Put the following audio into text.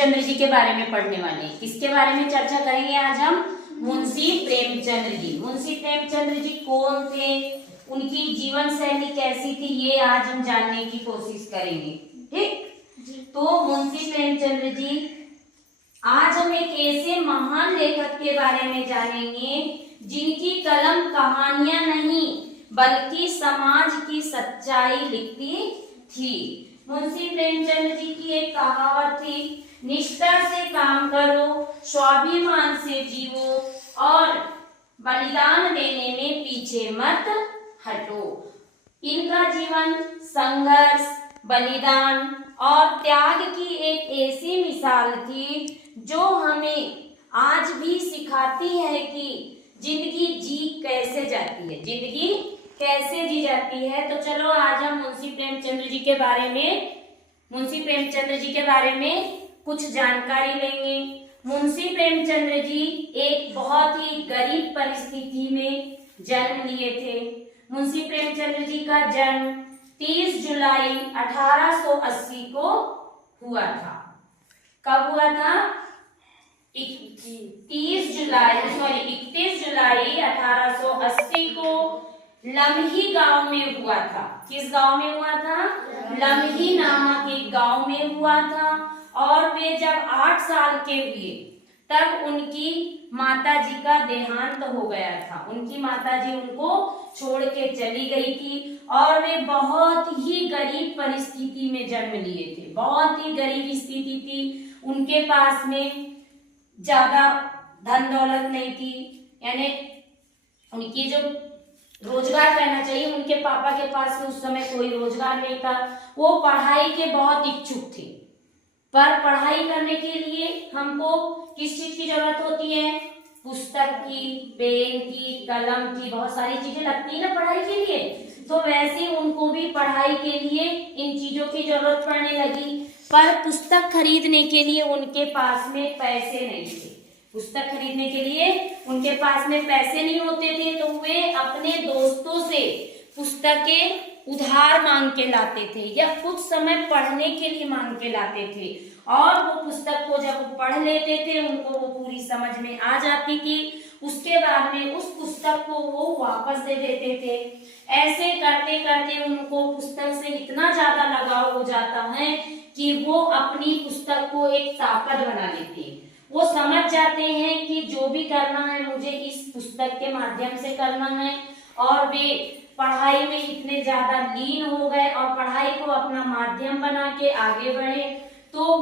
प्रेमचंद्र जी के बारे में पढ़ने वाले हैं। किसके बारे में चर्चा करेंगे आज हम? मुंशी प्रेमचंद्र जी। मुंशी प्रेमचंद्र जी कौन थे, उनकी जीवन शैली कैसी थी, ये आज हम जानने की कोशिश करेंगे। ठीक, तो मुंशी प्रेमचंद्र जी, आज हम एक ऐसे महान लेखक के बारे में जानेंगे जिनकी कलम कहानियां नहीं बल्कि समाज की सच्चाई लिखती थी। मुंशी प्रेमचंद्र जी की एक कहावत थी, निष्ठा से काम करो, स्वाभिमान से जीवो और बलिदान देने में पीछे मत हटो। इनका जीवन संघर्ष, बलिदान और त्याग की एक ऐसी मिसाल थी जो हमें आज भी सिखाती है कि जिंदगी जी कैसे जाती है, जिंदगी कैसे जी जाती है। तो चलो आज हम मुंशी प्रेमचंद्र जी के बारे में कुछ जानकारी लेंगे। मुंशी प्रेमचंद्र जी एक बहुत ही गरीब परिस्थिति में जन्म लिए थे। मुंशी प्रेमचंद्र जी का जन्म 30 जुलाई 1880 को हुआ था। कब हुआ था? 31 जुलाई 1880 को लम्ही गांव में हुआ था। किस गांव में हुआ था? लम्ही नामक एक गांव में हुआ था। और वे जब 8 साल के हुए तब उनकी माताजी का देहांत हो गया था। उनकी माताजी उनको छोड़ के चली गई थी और वे बहुत ही गरीब परिस्थिति में जन्म लिए थे। बहुत ही गरीब स्थिति थी। उनके पास में ज्यादा धन दौलत नहीं थी, यानी उनकी जो रोजगार कहना चाहिए, उनके पापा के पास में उस समय कोई रोजगार नहीं था। वो पढ़ाई के बहुत इच्छुक थे, पर पढ़ाई करने के लिए हमको किस चीज की जरूरत होती है? पुस्तक की, पेन की, कलम की, बहुत सारी चीजें लगती है ना पढ़ाई के लिए। तो वैसे उनको भी पढ़ाई के लिए इन चीजों की जरूरत पड़ने लगी, पर पुस्तक खरीदने के लिए उनके पास में पैसे नहीं थे। पुस्तक खरीदने के लिए उनके पास में पैसे नहीं होते थे, तो वे अपने दोस्तों से पुस्तकें उधार मांग के लाते थे या कुछ समय पढ़ने के लिए मांग के लाते थे। और वो पुस्तक को जब वो पढ़ लेते थे, उनको वो पूरी समझ में आ जाती थी। उसके बाद में उस पुस्तक को वो वापस दे देते थे। ऐसे करते करते उनको पुस्तक से इतना ज्यादा लगाव हो जाता है कि वो अपनी पुस्तक को एक ताकत बना लेते हैं। वो समझ जाते हैं कि जो भी करना है मुझे इस पुस्तक के माध्यम से करना है। और वे पढ़ाई में इतने ज्यादा लीन हो गए और पढ़ाई को अपना माध्यम बना के आगे बढ़े। तो